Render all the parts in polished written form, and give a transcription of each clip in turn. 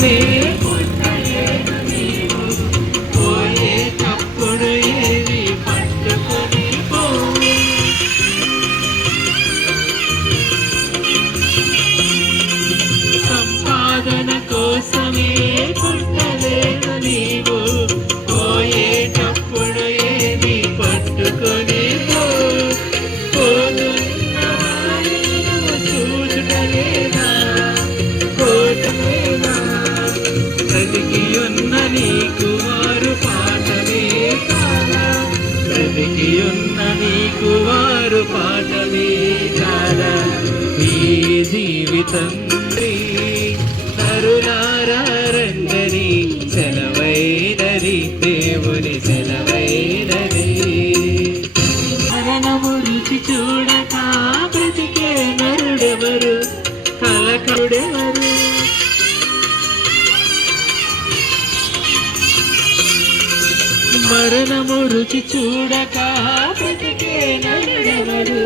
కోసమే పుట్టలేదు నీవు, పోయేటప్పుడు ఏది పట్టుకొని పోవు. సంపాదన కోసమే పుట్టలేదు నీవు, పోయేటప్పుడు ఏది పట్టుకొని పోవు. పోతున్న వారిని చూచుటలేదా, కోటలేదా, బ్రతికి ఉన్న నీకు వారు పాటలే కాదా, బ్రతికి ఉన్న నీకు వారు పాటలే కాదా. ఈ జీవితం నరులారా రంగని సెలవైనది, దేవుని సెలవైనది. మరణము రుచి చూడక బ్రతికే నరుడెవరు, కలకడెవరు. మరణము రుచి చూడక బ్రతికే నరుడెవరు,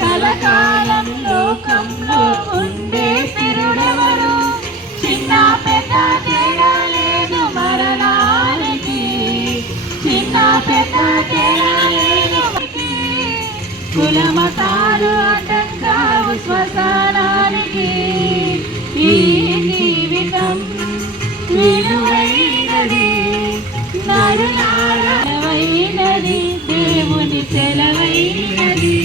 కలకాలం లోకంలో ఉండే స్థిరుడెవరు. చిన్న పెద్ద తేడా లేదు మరణానికి, చిన్న పెద్ద తేడా లేదు. కులమతాలు అడ్డంకాలు శ్మశానానికి. ఈ జీవితం విలువైనది, నరునారవైనది, దేవుని సెలవైనది.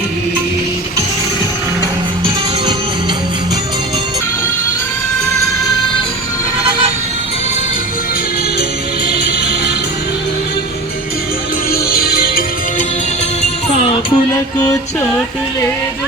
పాపులకు చోటు లేదు